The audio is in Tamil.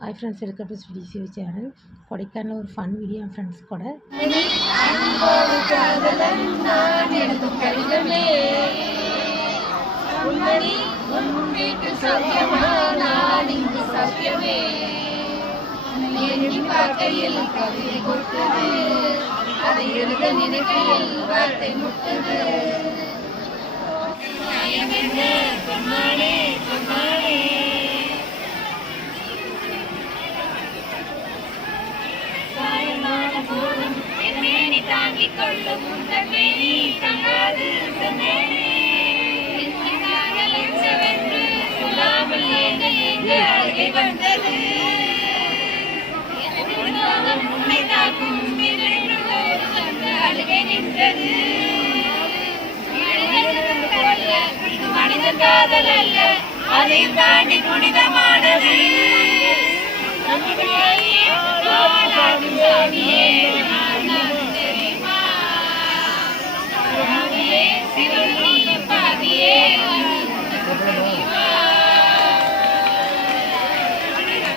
ஹாய் ஃப்ரெண்ட்ஸ் இருக்கிறது டு ஸ்டுடிசிவ் சேனல் கொடைக்கானல் ஒரு ஃபன் வீடியோ என் ஃப்ரெண்ட்ஸ் கூட. அதை எழுத நினைக்கையில் வார்த்தை முட்டது. மனித காதல் அல்ல அதை தாண்டி புனிதமானது Amen.